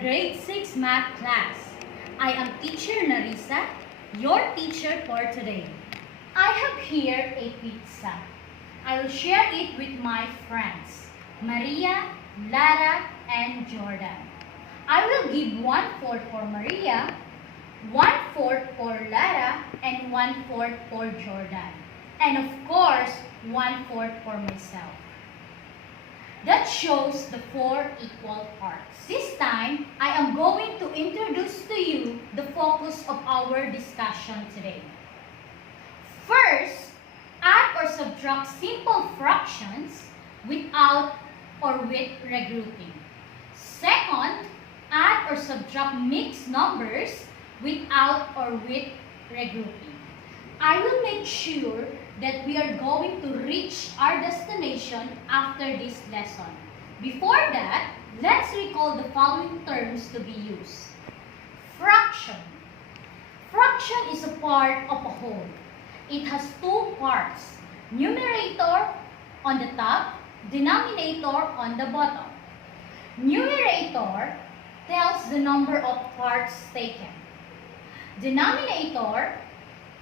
grade 6 math class. I am teacher Narisa, your teacher for today. I have here a pizza. I will share it with my friends, Maria, Lara, and Jordan. I will give 1/4 for Maria, 1/4 for Lara, and 1/4 for Jordan. And of course, 1/4 for myself. That shows the 4 equal parts. This time, I am going to introduce to you the focus of our discussion today. First, add or subtract simple fractions without or with regrouping. Second, add or subtract mixed numbers without or with regrouping. I will make sure that we are going to reach our destination after this lesson. Before that, let's recall the following terms to be used. Fraction. Fraction is a part of a whole. It has 2 parts, numerator on the top, denominator on the bottom. Numerator tells the number of parts taken. Denominator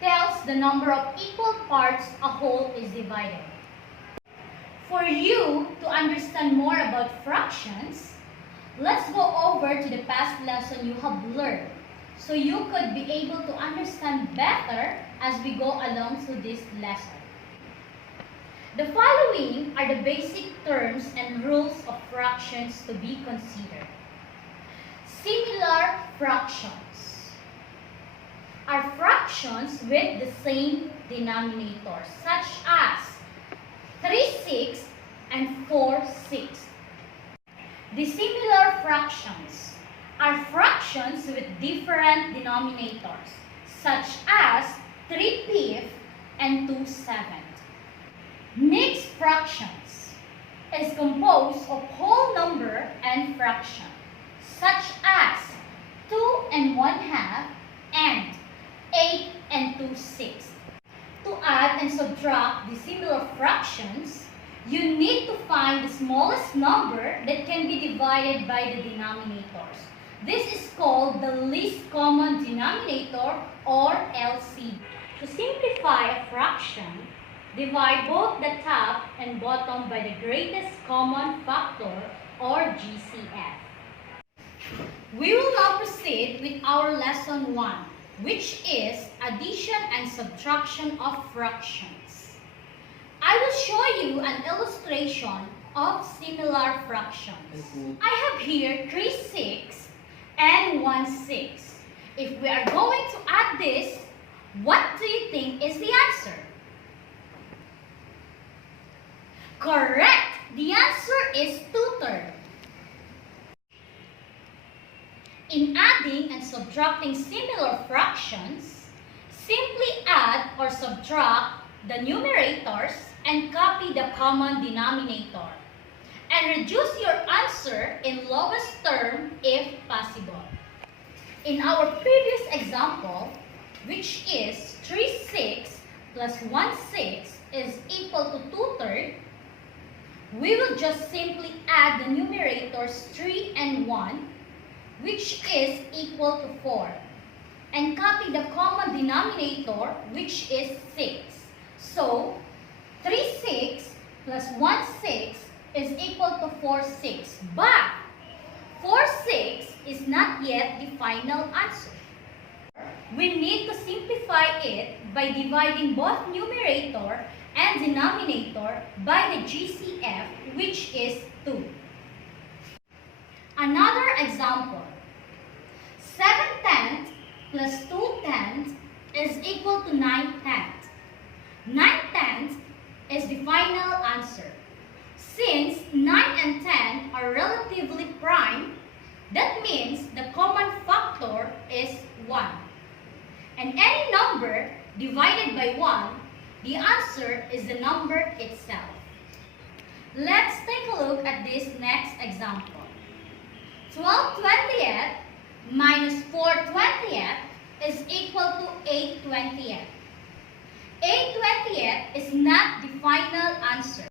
tells the number of equal parts a whole is divided. For you to understand more about fractions, let's go over to the past lesson you have learned so you could be able to understand better as we go along through this lesson. The following are the basic terms and rules of fractions to be considered. Similar fractions are fractions with the same denominator, such as 3/6 and 4/6. Dissimilar fractions are fractions with different denominators, such as 3/5 and 2/7. Mixed fractions is composed of whole number and fraction, such as 2 and 1/2 and 8 and 2/6. To add and subtract dissimilar fractions, you need to find the smallest number that can be divided by the denominators. This is called the least common denominator, or LCD. To simplify a fraction, divide both the top and bottom by the greatest common factor, or GCF. We will now proceed with our lesson 1, which is addition and subtraction of fractions. I will show you an illustration of similar fractions. I have here 3/6 and 1/6. If we are going to add this, what do you think is the answer? Correct! The answer is 2/3. In adding and subtracting similar fractions, simply add or subtract the numerators and copy the common denominator. And reduce your answer in lowest term if possible. In our previous example, which is 3/6 plus 1/6 is equal to 2/3, we will just simply add the numerators 3 and 1, which is equal to 4, and copy the common denominator, which is 6. So, 3/6 plus 1/6 is equal to 4/6. But 4/6 is not yet the final answer. We need to simplify it by dividing both numerator and denominator by the GCF, which is 2. Another example. 7/10 plus 2/10 is equal to 9/10. 9/10 is the final answer. Since 9 and 10 are relatively prime, that means the common factor is 1. And any number divided by 1, the answer is the number itself. Let's take a look at this next example. 12/20 minus 4/20 is equal to 8/20. 8/20 is not the final answer.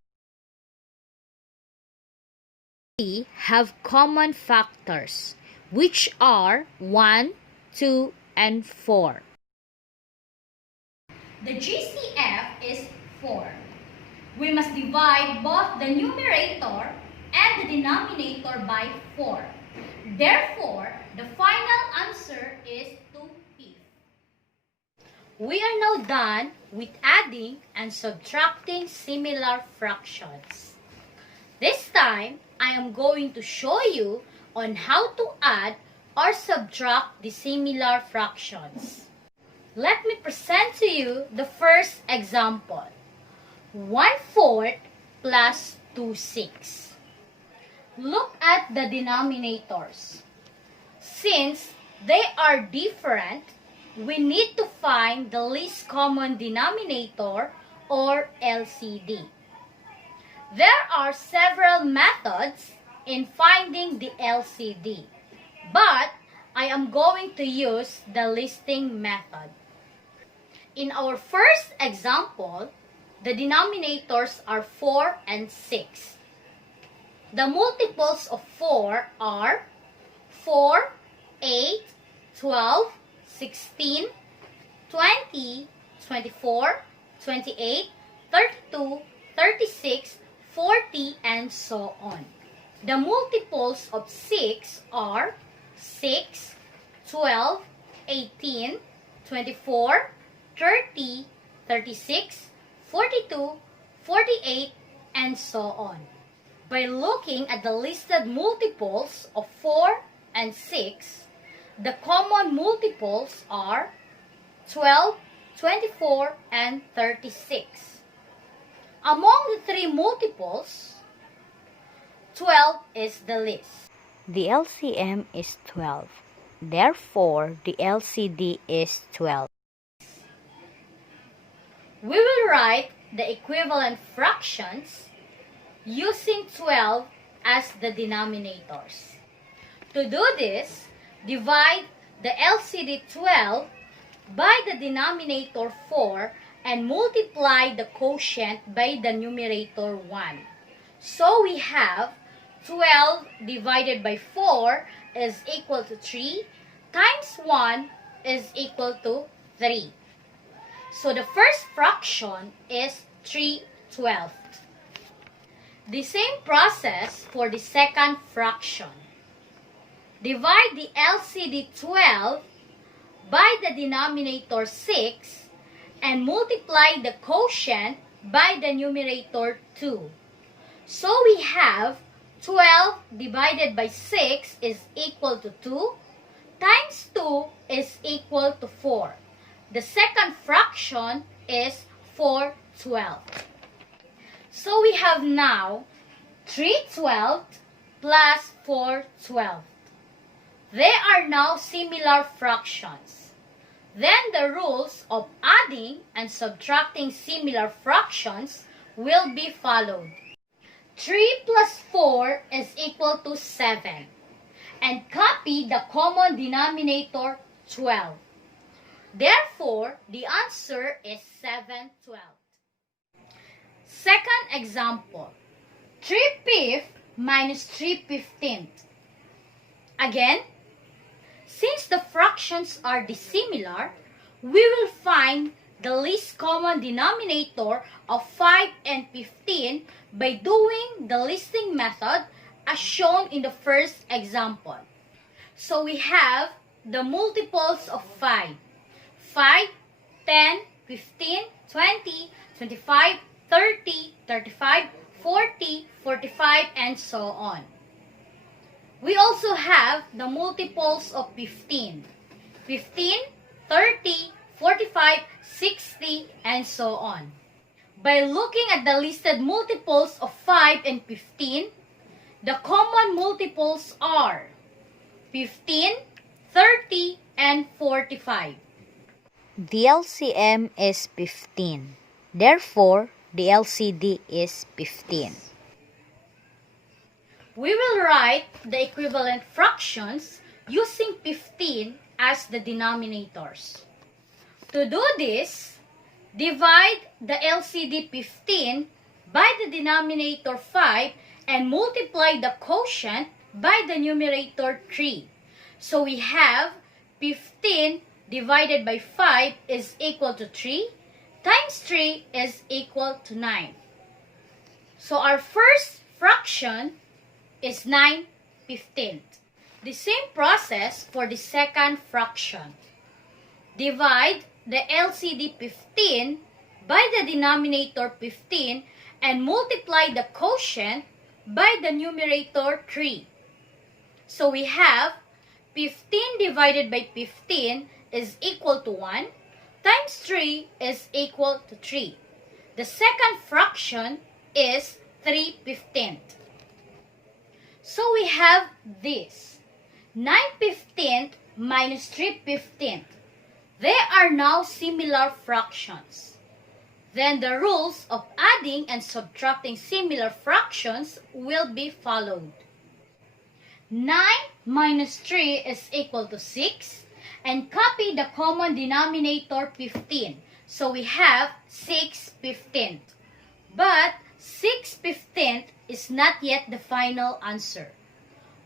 We have common factors, which are 1, 2, and 4. The GCF is 4. We must divide both the numerator and the denominator by 4. Therefore, the final answer is 2/5. We are now done with adding and subtracting similar fractions. This time, I am going to show you on how to add or subtract the similar fractions. Let me present to you the first example. 1/4 plus 2/6. Look at the denominators. Since they are different, we need to find the least common denominator or LCD. There are several methods in finding the LCD, but I am going to use the listing method. In our first example, the denominators are 4 and 6. The multiples of 4 are 4, 8, 12, 16, 20, 24, 28, 32, 36, 40, and so on. The multiples of 6 are 6, 12, 18, 24, 30, 36, 42, 48, and so on. By looking at the listed multiples of 4 and 6, the common multiples are 12, 24, and 36. Among the three multiples, 12 is the least. The LCM is 12. Therefore, the LCD is 12. We will write the equivalent fractions using 12 as the denominators. To do this, divide the LCD 12 by the denominator 4 and multiply the quotient by the numerator 1. So we have 12 divided by 4 is equal to 3 times 1 is equal to 3. So the first fraction is 3/12. The same process for the second fraction. Divide the LCD 12 by the denominator 6 and multiply the quotient by the numerator 2. So we have 12 divided by 6 is equal to 2 times 2 is equal to 4. The second fraction is 4/12. So we have now 3/12 plus 4/12. They are now similar fractions. Then the rules of adding and subtracting similar fractions will be followed. 3 plus 4 is equal to 7. And copy the common denominator 12. Therefore, the answer is 7/12. Second example, 3/5 minus 3/15. Again, since the fractions are dissimilar, we will find the least common denominator of 5 and 15 by doing the listing method as shown in the first example. So we have the multiples of 5. 5, 10, 15, 20, 25, 30, 35, 40, 45, and so on. We also have the multiples of 15. 15, 30, 45, 60, and so on. By looking at the listed multiples of 5 and 15, the common multiples are 15, 30, and 45. The LCM is 15. Therefore, the LCD is 15. We will write the equivalent fractions using 15 as the denominators. To do this, divide the LCD 15 by the denominator 5 and multiply the quotient by the numerator 3. So we have 15 divided by 5 is equal to 3 times 3 is equal to 9. So our first fraction is 9/15. The same process for the second fraction. Divide the LCD 15 by the denominator 15 and multiply the quotient by the numerator 3. So we have 15 divided by 15 is equal to 1 times 3 is equal to 3. The second fraction is 3/15. So we have this 9/15 minus 3/15. They are now similar fractions. Then the rules of adding and subtracting similar fractions will be followed. 9 minus 3 is equal to 6, and copy the common denominator 15. So we have 6/15. But 6/15 is not yet the final answer.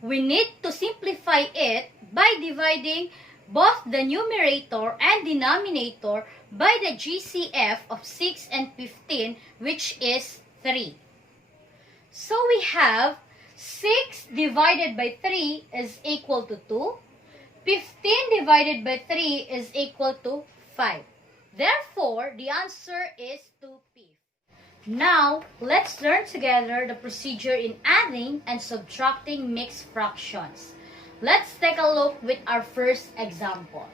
We need to simplify it by dividing both the numerator and denominator by the GCF of 6 and 15, which is 3. So we have 6 divided by 3 is equal to 2. 15 divided by 3 is equal to 5. Therefore, the answer is 2/5. Now, let's learn together the procedure in adding and subtracting mixed fractions. Let's take a look with our first example.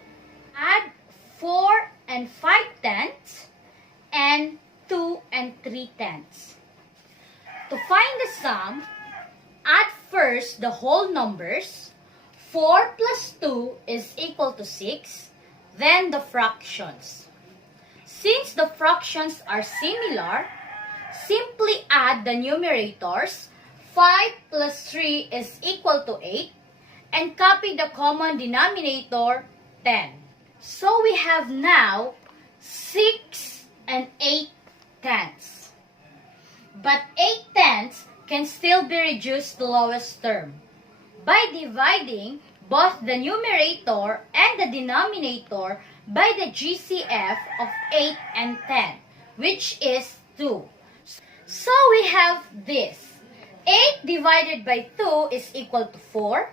Add 4 and 5/10 and 2 and 3/10. To find the sum, add first the whole numbers. 4 plus 2 is equal to 6, then the fractions. Since the fractions are similar, simply add the numerators. 5 plus 3 is equal to 8, and copy the common denominator 10. So we have now 6 and 8/10. But 8/10 can still be reduced to lowest term by dividing both the numerator and the denominator by the GCF of 8 and 10, which is 2. So we have this. 8 divided by 2 is equal to 4.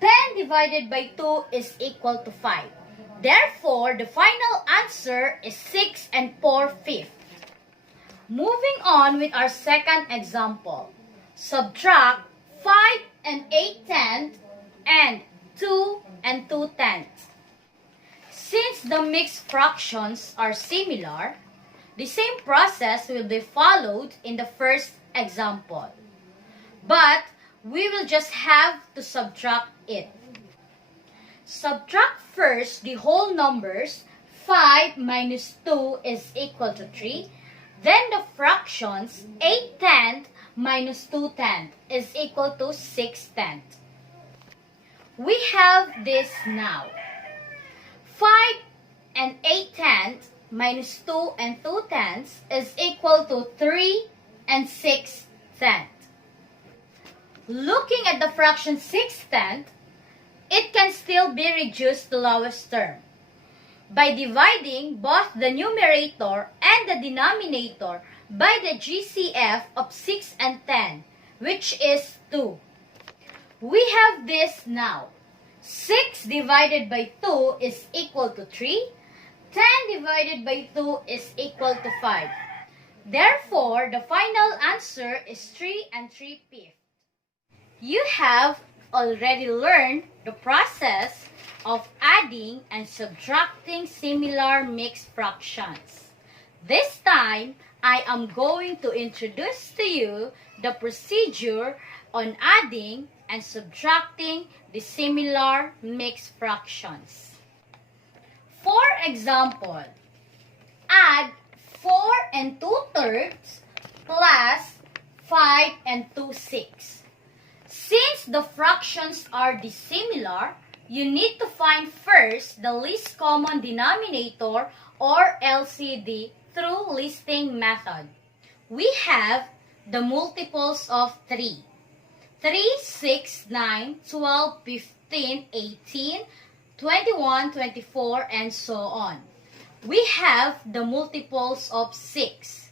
10 divided by 2 is equal to 5. Therefore, the final answer is 6 and 4/5. Moving on with our second example. Subtract 5 and 8/10 and 2 and 2/10. Since the mixed fractions are similar, the same process will be followed in the first example. But we will just have to subtract it. Subtract first the whole numbers. 5 minus 2 is equal to 3. Then the fractions 8/10 minus 2/10 is equal to 6/10. We have this now. 5 and 8/10 minus 2 and 2/10 is equal to 3 and 6/10. Looking at the fraction 6/10, it can still be reduced to lowest term by dividing both the numerator and the denominator by the GCF of 6 and 10, which is 2. We have this now. 6 divided by 2 is equal to 3. 10 divided by 2 is equal to 5. Therefore, the final answer is 3 and 3/5. You have already learned the process of adding and subtracting similar mixed fractions. This time, I am going to introduce to you the procedure on adding and subtracting the similar mixed fractions. For example, add 4 and 2/3 plus 5 and 2/6. Since the fractions are dissimilar, you need to find first the least common denominator or LCD through listing method. We have the multiples of 3. 3, 6, 9, 12, 15. 15, 18, 21, 24, and so on. We have the multiples of 6.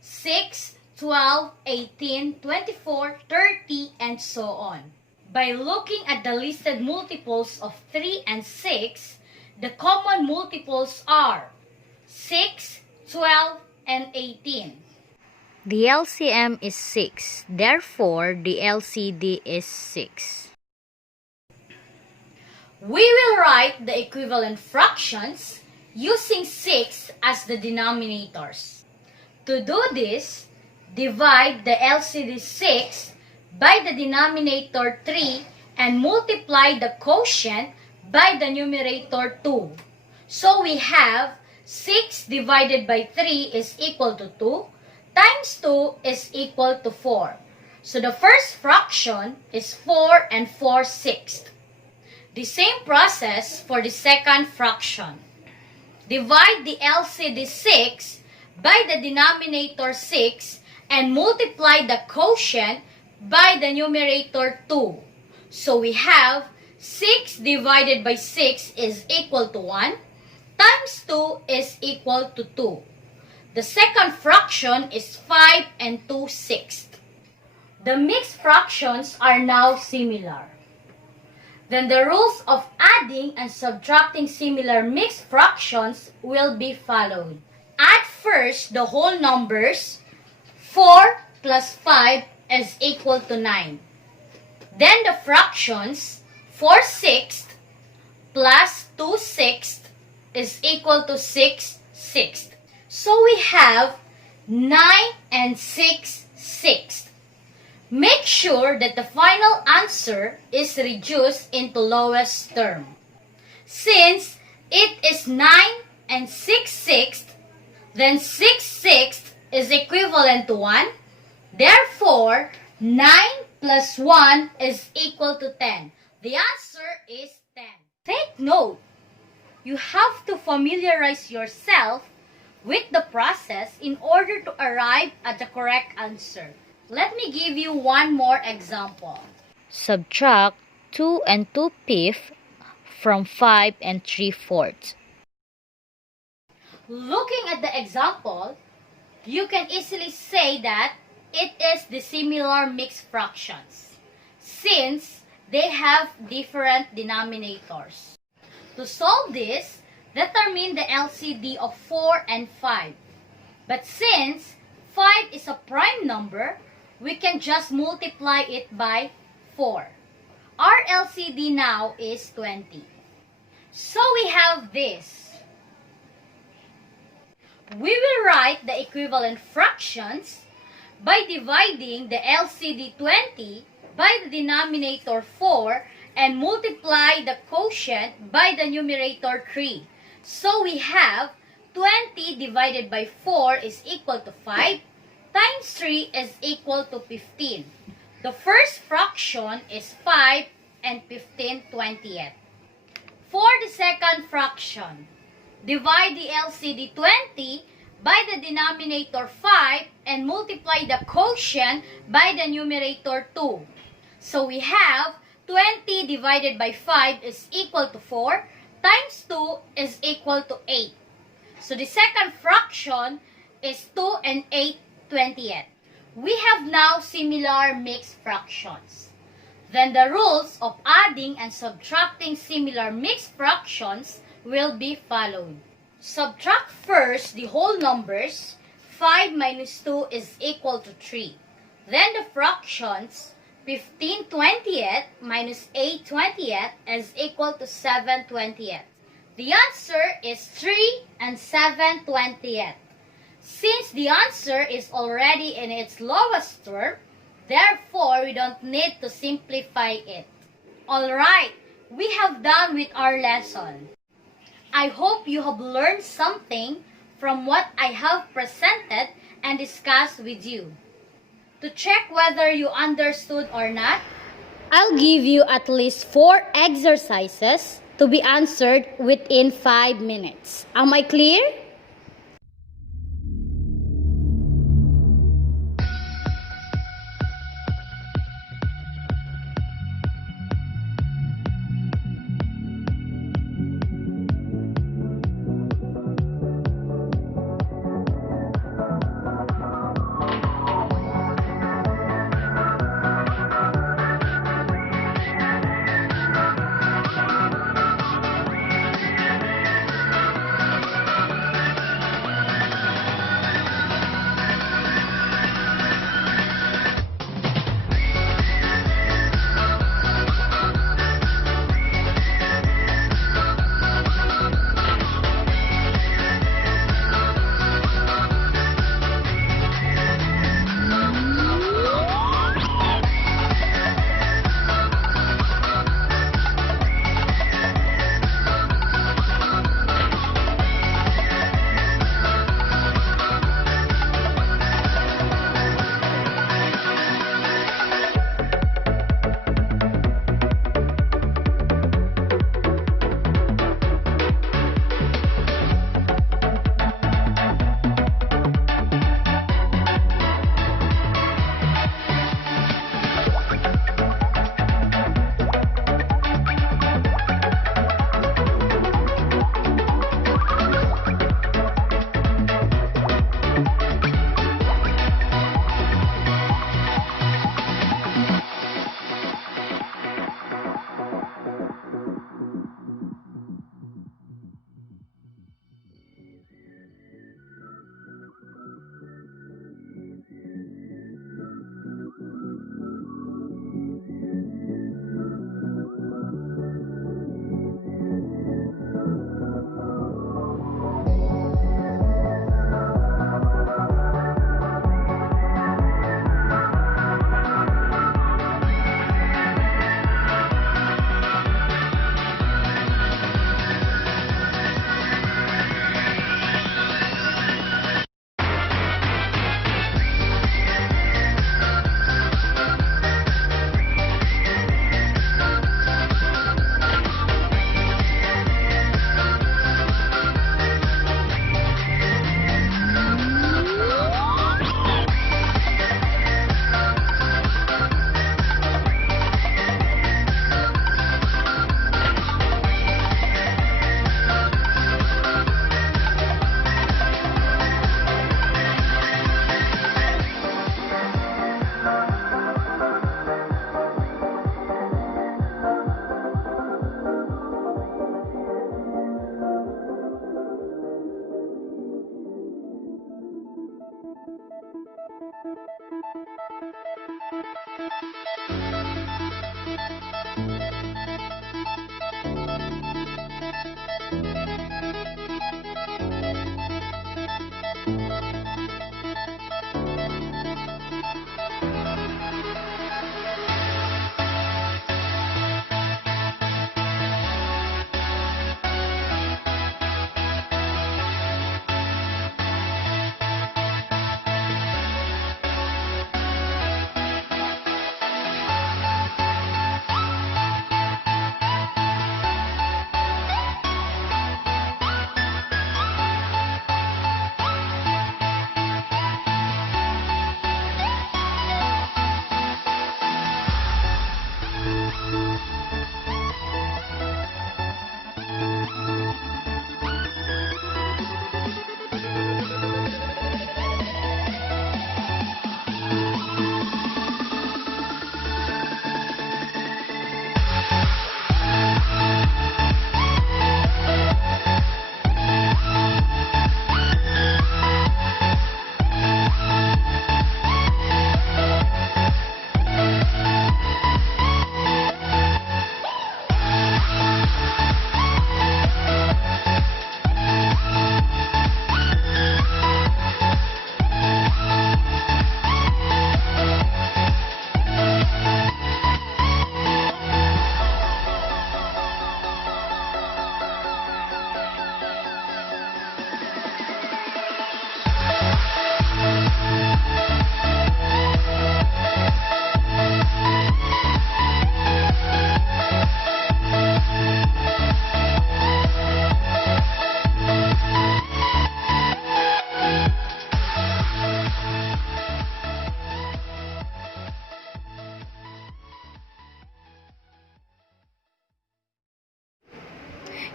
6, 12, 18, 24, 30, and so on. By looking at the listed multiples of 3 and 6, the common multiples are 6, 12, and 18. The LCM is 6. Therefore, the LCD is 6. We will write the equivalent fractions using 6 as the denominators. To do this, divide the LCD 6 by the denominator 3 and multiply the quotient by the numerator 2. So we have 6 divided by 3 is equal to 2 times 2 is equal to 4. So the first fraction is 4 and 4/6. The same process for the second fraction. Divide the LCD 6 by the denominator 6 and multiply the quotient by the numerator 2. So we have 6 divided by 6 is equal to 1 times 2 is equal to 2. The second fraction is 5 and 2/6. The mixed fractions are now similar. Then the rules of adding and subtracting similar mixed fractions will be followed. Add first the whole numbers. 4 plus 5 is equal to 9. Then the fractions 4/6 plus 2/6 is equal to 6/6. So we have 9 and 6/6. Make sure that the final answer is reduced into lowest term. Since it is 9 and 6/6, then 6/6 is equivalent to 1. Therefore, 9 plus 1 is equal to 10. The answer is 10. Take note, you have to familiarize yourself with the process in order to arrive at the correct answer. Let me give you one more example. Subtract 2 and 2/5 from 5 and 3/4. Looking at the example, you can easily say that it is the similar mixed fractions, since they have different denominators. To solve this, determine the LCD of 4 and 5. But since 5 is a prime number, we can just multiply it by 4. Our LCD now is 20. So we have this. We will write the equivalent fractions by dividing the LCD 20 by the denominator 4 and multiply the quotient by the numerator 3. So we have 20 divided by 4 is equal to 5 times 3 is equal to 15. The first fraction is 5 and 15/20. For the second fraction, divide the LCD 20 by the denominator 5 and multiply the quotient by the numerator 2. So we have 20 divided by 5 is equal to 4 times 2 is equal to 8. So the second fraction is 2 and 8/20. We have now similar mixed fractions. Then the rules of adding and subtracting similar mixed fractions will be followed. Subtract first the whole numbers. 5 minus 2 is equal to 3. Then the fractions 15/20 minus 8/20 is equal to 7/20. The answer is 3 and 7/20. Since the answer is already in its lowest term, therefore we don't need to simplify it. Alright, we have done with our lesson. I hope you have learned something from what I have presented and discussed with you. To check whether you understood or not, I'll give you at least 4 exercises to be answered within 5 minutes. Am I clear?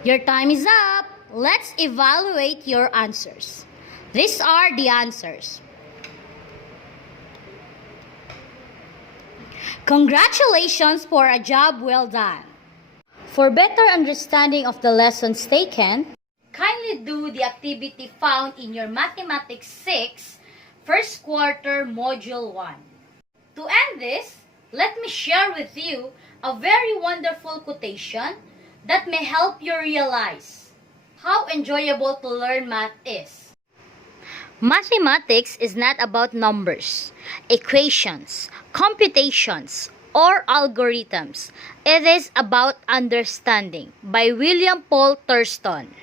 Your time is up. Let's evaluate your answers. These are the answers. Congratulations for a job well done. For better understanding of the lessons taken, kindly do the activity found in your Mathematics 6 first quarter Module 1. To end this, let me share with you a very wonderful quotation that may help you realize how enjoyable to learn math is. Mathematics is not about numbers, equations, computations, or algorithms. It is about understanding by William Paul Thurston.